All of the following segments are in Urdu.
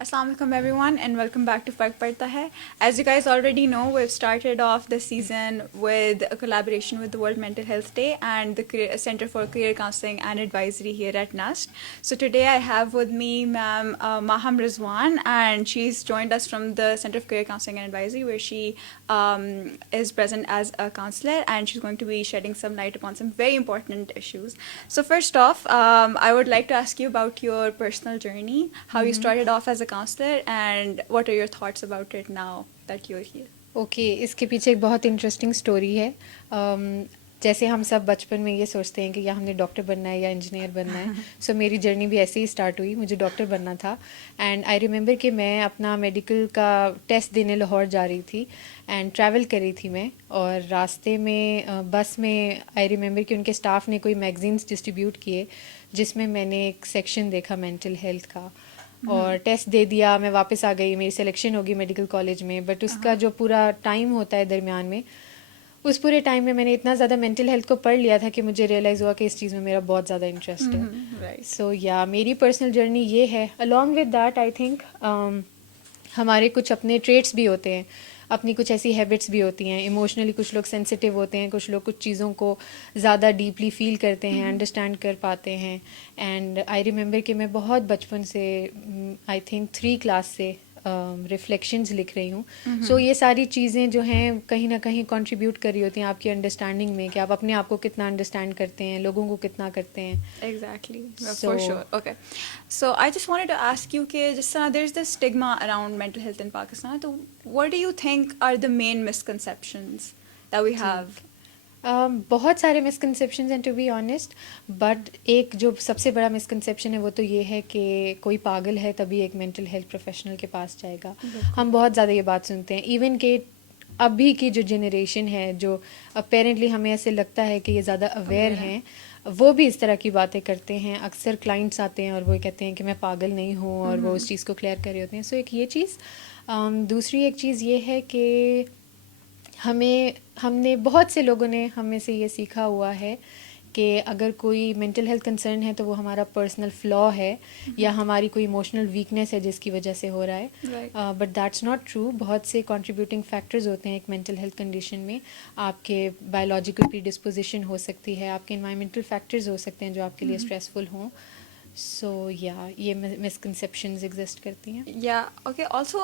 Assalamu alaikum everyone and welcome back to Fark Padta Hai. As you guys already know, we've started off the season with a collaboration with the World Mental Health Day and the Center for Career Counseling and Advisory here at NUST. So today I have with me Ma'am Maham Rizwan, and she's joined us from the Center for Career Counseling and Advisory, where she is present as a counselor, and she's going to be shedding some light upon some very important issues. So first off, I would like to ask you about your personal journey, how you started off as a counselor, and what are your thoughts about it now that you're here? Okay اس کے پیچھے ایک بہت انٹرسٹنگ اسٹوری ہے. جیسے ہم سب بچپن میں یہ سوچتے ہیں کہ یا ہم نے ڈاکٹر بننا ہے یا انجینئر بننا ہے. سو میری جرنی بھی ایسے ہی اسٹارٹ ہوئی. مجھے ڈاکٹر بننا تھا اینڈ آئی ریممبر کہ میں اپنا میڈیکل کا ٹیسٹ دینے لاہور جا رہی تھی اینڈ ٹریول کر رہی تھی میں, اور راستے میں بس میں آئی ریممبر کہ ان کے اسٹاف نے کوئی میگزینس ڈسٹریبیوٹ کیے جس میں میں نے ایک سیکشن دیکھا مینٹل ہیلتھ کا, اور ٹیسٹ دے دیا. میں واپس آ گئی, میری سلیکشن ہوگی میڈیکل کالج میں, بٹ اس کا جو پورا ٹائم ہوتا ہے درمیان میں, اس پورے ٹائم میں میں نے اتنا زیادہ مینٹل ہیلتھ کو پڑھ لیا تھا کہ مجھے ریئلائز ہوا کہ اس چیز میں میرا بہت زیادہ انٹرسٹ ہے. سو یا میری پرسنل جرنی یہ ہے. Along with that I think ہمارے کچھ اپنے ٹریٹس بھی ہوتے ہیں, اپنی کچھ ایسی ہیبٹس بھی ہوتی ہیں. ایموشنلی کچھ لوگ سینسٹیو ہوتے ہیں, کچھ لوگ کچھ چیزوں کو زیادہ ڈیپلی فیل کرتے ہیں, انڈرسٹینڈ کر پاتے ہیں. اینڈ آئی ریممبر کہ میں بہت بچپن سے, آئی تھنک 3 کلاس سے ریفلیکشنز لکھ رہی ہوں. سو یہ ساری چیزیں جو ہیں کہیں نہ کہیں کنٹریبیوٹ کر رہی ہوتی ہیں آپ کی انڈرسٹینڈنگ میں, کہ آپ اپنے آپ کو کتنا انڈرسٹینڈ کرتے ہیں, لوگوں کو کتنا کرتے ہیں. Exactly, for sure. Okay. So I just wanted to ask you, just there's this stigma around mental health in Pakistan. So what do you think are the main misconceptions that we have? بہت سارے مسکنسیپشنز ہیں ٹو بی آنیسٹ, بٹ ایک جو سب سے بڑا مسکنسیپشن ہے وہ تو یہ ہے کہ کوئی پاگل ہے تبھی ایک مینٹل ہیلتھ پروفیشنل کے پاس جائے گا. ہم بہت زیادہ یہ بات سنتے ہیں. ایون کہ ابھی کی جو جنریشن ہے, جو اپیرنٹلی ہمیں ایسے لگتا ہے کہ یہ زیادہ اویئر ہیں, وہ بھی اس طرح کی باتیں کرتے ہیں. اکثر کلائنٹس آتے ہیں اور وہ کہتے ہیں کہ میں پاگل نہیں ہوں, اور وہ اس چیز کو کلیئر کر رہے ہوتے ہیں. سو ایک یہ چیز. دوسری ایک چیز یہ ہے کہ ہم نے بہت سے لوگوں نے ہم میں سے یہ سیکھا ہوا ہے کہ اگر کوئی مینٹل ہیلتھ کنسرن ہے تو وہ ہمارا پرسنل فلا ہے, یا ہماری کوئی ایموشنل ویکنیس ہے جس کی وجہ سے ہو رہا ہے. But that's not true. بہت سے کنٹریبیوٹنگ فیکٹرز ہوتے ہیں ایک مینٹل ہیلتھ کنڈیشن میں. آپ کے بایولوجیکل پری ڈسپوزیشن ہو سکتی ہے, آپ کے انوائرمنٹل فیکٹرز ہو سکتے ہیں جو آپ کے لیے اسٹریسفل ہوں. سو یا یہ مسکنسیپشنز ایگزسٹ کرتی ہیں. Yeah, okay. Also,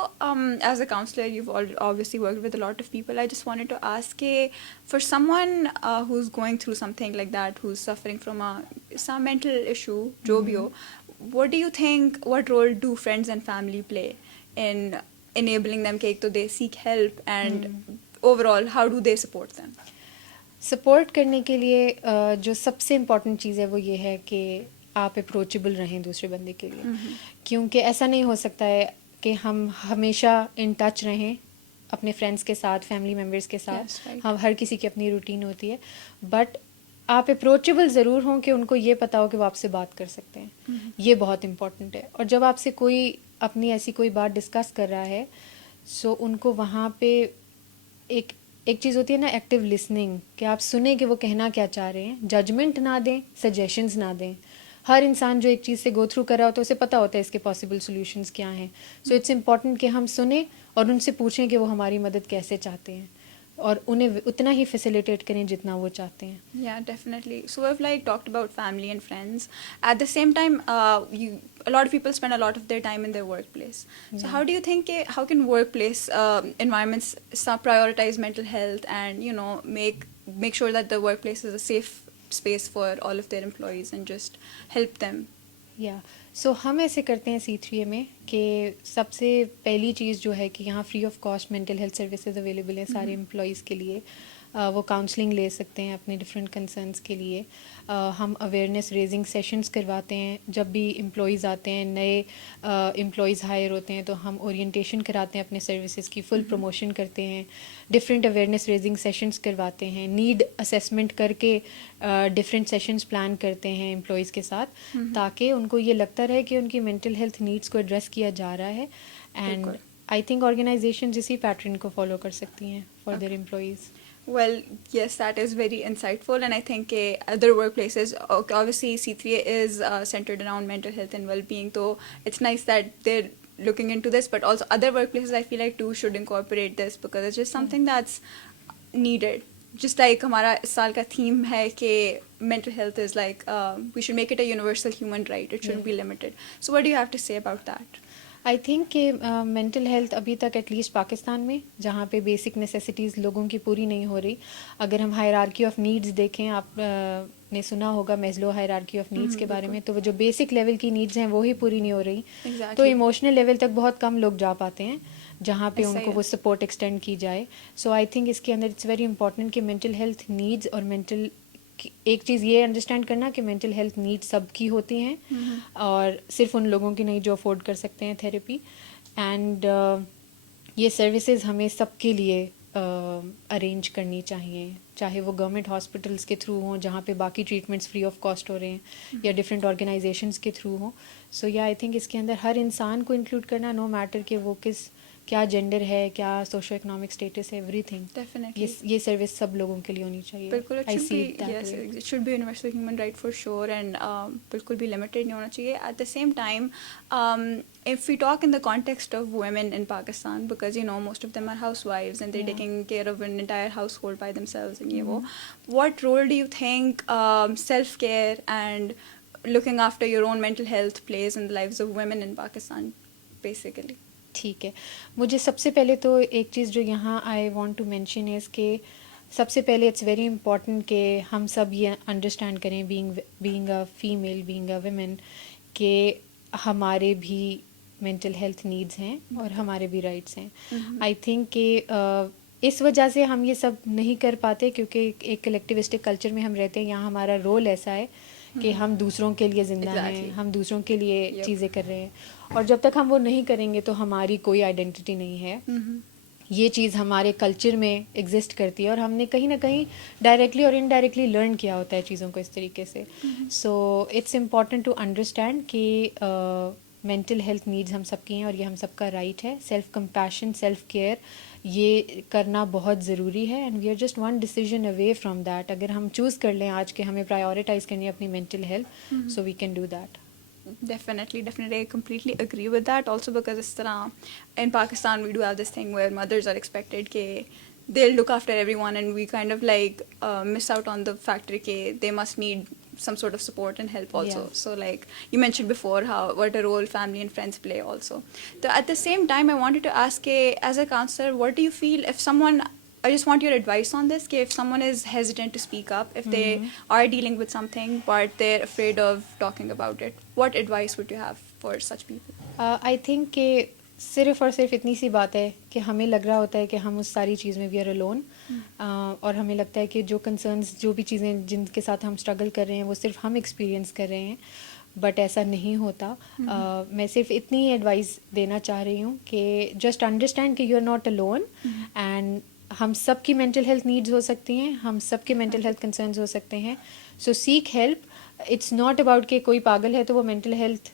as a counselor, you've obviously worked with a lot of people. I just wanted to ask, for someone who's going through something like that, who's suffering from some mental issue, jo bhi ho, what do you think, what role do friends and family play in enabling them کہ ایک تو they seek help, and overall, how do they support them? Support کرنے کے لیے جو سب سے امپورٹنٹ چیز ہے وہ یہ ہے کہ آپ اپروچیبل رہیں دوسرے بندے کے لیے. کیونکہ ایسا نہیں ہو سکتا ہے کہ ہم ہمیشہ ان ٹچ رہیں اپنے فرینڈس کے ساتھ, فیملی ممبرس کے ساتھ. ہم ہر کسی کی اپنی روٹین ہوتی ہے, بٹ آپ اپروچیبل ضرور ہوں کہ ان کو یہ پتا ہو کہ وہ آپ سے بات کر سکتے ہیں. یہ بہت امپورٹنٹ ہے. اور جب آپ سے کوئی اپنی ایسی کوئی بات ڈسکس کر رہا ہے, سو ان کو وہاں پہ ایک چیز ہوتی ہے نا, ایکٹیو لسننگ, کہ آپ سنیں کہ وہ کہنا کیا چاہ رہے ہیں. ججمنٹ نہ دیں, سجیشنز نہ دیں. ہر انسان جو ایک چیز سے گو تھرو کر رہا ہوتا ہے اسے پتہ ہوتا ہے اس کے پاسبل سولوشنز کیا ہیں. سو اٹس امپورٹنٹ کہ ہم سنیں اور ان سے پوچھیں کہ وہ ہماری مدد کیسے چاہتے ہیں, اور انہیں اتنا ہی فیسیلیٹیٹ کریں جتنا وہ چاہتے ہیں. Yeah, definitely. So we've talked about family and friends. At the same time, a lot of people spend a lot of their time in their workplace. So how do you think, how can workplace environments prioritize mental health and make sure that the workplace is a safe space for all of their employees and just help them? سو ہم ایسے کرتے ہیں C3A میں کہ سب سے پہلی چیز جو ہے کہ یہاں free of cost mental health services available ہیں سارے امپلائیز کے لیے. وہ کاؤنسلنگ لے سکتے ہیں اپنے ڈفرینٹ کنسرنس کے لیے. ہم اویئرنیس ریزنگ سیشنز کرواتے ہیں. جب بھی امپلائیز آتے ہیں, نئے امپلائیز ہائر ہوتے ہیں, تو ہم اورینٹیشن کراتے ہیں اپنے سروسز کی, فل پروموشن کرتے ہیں, ڈفرینٹ اویئرنیس ریزنگ سیشنز کرواتے ہیں, نیڈ اسیسمنٹ کر کے ڈفرینٹ سیشنز پلان کرتے ہیں امپلائیز کے ساتھ, تاکہ ان کو یہ لگتا رہے کہ ان کی مینٹل ہیلتھ نیڈس کو ایڈریس کیا جا رہا ہے. اینڈ آئی تھنک آرگنائزیشنز اسی پیٹرن کو فالو کر سکتی ہیں for their employees. Well, yes, that is very insightful, and I think other workplaces, obviously C3A is centered around mental health and well-being, so it's nice that they're looking into this, but also other workplaces I feel like too should incorporate this because it's just something that's needed. Just like ہمارا اس سال کا تھیم ہے کہ mental health is like we should make it a universal human right. It shouldn't be limited. So what do you have to say about that? I think کہ مینٹل ہیلتھ ابھی تک ایٹ لیسٹ پاکستان میں جہاں پہ بیسک نیسیسٹیز لوگوں کی پوری نہیں ہو رہی. اگر ہم ہائرارکی آف نیڈس دیکھیں, آپ نے سنا ہوگا میزلو ہائرارکی آف نیڈس کے بارے میں, تو وہ جو بیسک لیول کی نیڈس ہیں وہی پوری نہیں ہو رہی. تو ایموشنل لیول تک بہت کم لوگ جا پاتے ہیں جہاں پہ ان کو وہ سپورٹ ایکسٹینڈ کی جائے. سو آئی تھنک اس کے اندر اٹس ویری امپورٹنٹ کہ مینٹل ہیلتھ نیڈس اور مینٹل ایک چیز یہ انڈرسٹینڈ کرنا کہ مینٹل ہیلتھ نیڈ سب کی ہوتی ہیں اور صرف ان لوگوں کی نہیں جو افورڈ کر سکتے ہیں تھیراپی. اینڈ یہ سروسز ہمیں سب کے لیے ارینج کرنی چاہیے, چاہے وہ گورنمنٹ ہاسپٹلس کے تھرو ہوں جہاں پہ باقی ٹریٹمنٹس فری آف کاسٹ ہو رہے ہیں, یا ڈفرینٹ آرگنائزیشنس کے تھرو ہوں. سو یا آئی تھنک اس کے اندر ہر انسان کو انکلوڈ کرنا, نو میٹر کہ وہ کیا جینڈر ہے, کیا سوشو اکنامک اسٹیٹس ہے, ایوری تھنگ یہ سروس سب لوگوں کے لیے ہونی چاہیے. بالکل, it should be universal human right for sure, and بالکل بھی لمیٹیڈ نہیں ہونا چاہیے. At the same time if we talk in the context of women in Pakistan, because most of them are housewives and they're taking care of an entire household by themselves and what role do you think self-care and looking after your own mental health plays in the lives of women in Pakistan basically? ٹھیک ہے, مجھے سب سے پہلے تو ایک چیز جو یہاں آئی وانٹ ٹو مینشن از کہ سب سے پہلے اٹس ویری امپورٹنٹ کہ ہم سب یہ انڈرسٹینڈ کریں being a female, being a women, کہ ہمارے بھی مینٹل ہیلتھ نیڈس ہیں اور ہمارے بھی رائٹس ہیں. آئی تھنک کہ اس وجہ سے ہم یہ سب نہیں کر پاتے کیونکہ ایک کلیکٹیوسٹک کلچر میں ہم رہتے ہیں. یہاں ہمارا رول ایسا ہے کہ ہم دوسروں کے لیے زندہ ہیں, ہم دوسروں کے لیے چیزیں کر رہے ہیں, اور جب تک ہم وہ نہیں کریں گے تو ہماری کوئی آئیڈینٹی نہیں ہے. یہ چیز ہمارے کلچر میں ایگزسٹ کرتی ہے اور ہم نے کہیں نہ کہیں ڈائریکٹلی اور انڈائریکٹلی لرن کیا ہوتا ہے چیزوں کو اس طریقے سے. So it's important to understand کہ مینٹل ہیلتھ نیڈز ہم سب کی ہیں اور یہ ہم سب کا رائٹ ہے. سیلف کمپیشن, سیلف کیئر یہ کرنا بہت ضروری ہے, and we are just one decision away from that. اگر ہم چوز کر لیں آج کہ ہمیں پرائیورٹائز کرنی ہے اپنی mental health, so we can do that. Definitely, I completely agree with that. Also because اس طرح in Pakistan we do have this thing where mothers are expected کہ they'll look after everyone, and we kind of like miss out on the factor کہ they must need some sort of support and help also. Yeah. So like you mentioned before what a role family and friends play also. So at the same time I wanted to ask, as a counselor, what do you feel if someone, I just want your advice on this, if someone is hesitant to speak up, if they are dealing with something but they're afraid of talking about it, what advice would you have for such people? I think کہ صرف اور صرف اتنی سی بات ہے کہ ہمیں لگ رہا ہوتا ہے کہ ہم اس ساری چیز میں وی آر الون, اور ہمیں لگتا ہے کہ جو کنسرنس, جو بھی چیزیں جن کے ساتھ ہم اسٹرگل کر رہے ہیں وہ صرف ہم ایکسپیرئنس کر رہے ہیں, بٹ ایسا نہیں ہوتا. میں صرف اتنی ایڈوائس دینا چاہ رہی ہوں کہ جسٹ انڈرسٹینڈ کہ you are not alone, and ہم سب کی مینٹل ہیلتھ نیڈز ہو سکتی ہیں, ہم سب کے مینٹل ہیلتھ کنسرنز ہو سکتے ہیں. So seek help. It's not about کہ کوئی پاگل ہے تو وہ مینٹل ہیلتھ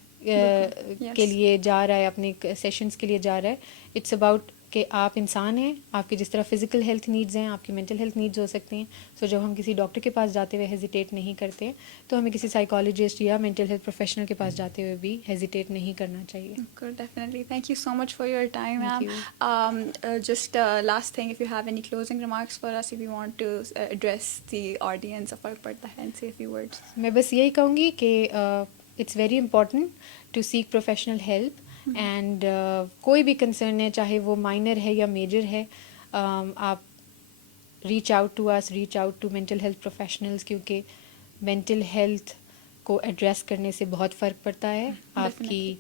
کے لیے جا رہا ہے, اپنے سیشنز کے لیے جا رہا ہے. اٹس اباؤٹ کہ آپ انسان ہیں, آپ کی جس طرح فزیکل ہیلتھ نیڈز ہیں آپ کی مینٹل ہیلتھ نیڈز ہو سکتی ہیں. سو جب ہم کسی ڈاکٹر کے پاس جاتے ہوئے ہیزیٹیٹ نہیں کرتے تو ہمیں کسی سائیکالوجسٹ یا مینٹل ہیلتھ پروفیشنل کے پاس جاتے ہوئے بھی ہیزیٹیٹ نہیں کرنا چاہیے. Definitely. Thank you so much for your time, ma'am. Just last thing, if you have any closing remarks for us, if you want to address the audience of Fark Padta Hai and say a few words. میں بس یہی کہوں گی کہ it's very important to seek professional help, and کوئی بھی کنسرن ہے چاہے وہ مائنر ہے یا میجر ہے, آپ reach out to us, reach out to mental health professionals, کیونکہ مینٹل ہیلتھ کو ایڈریس کرنے سے بہت فرق پڑتا ہے. آپ کی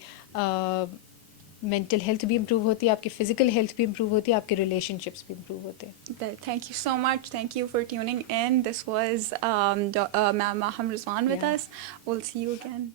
مینٹل ہیلتھ بھی امپروو ہوتی ہے, آپ کی فزیکل ہیلتھ بھی امپروو ہوتی ہے, آپ کے ریلیشن شپس بھی امپروو ہوتے ہیں. Thank you so much. Thank you for tuning in. This was Ma'am Maham Rizwan with us. We'll see you again.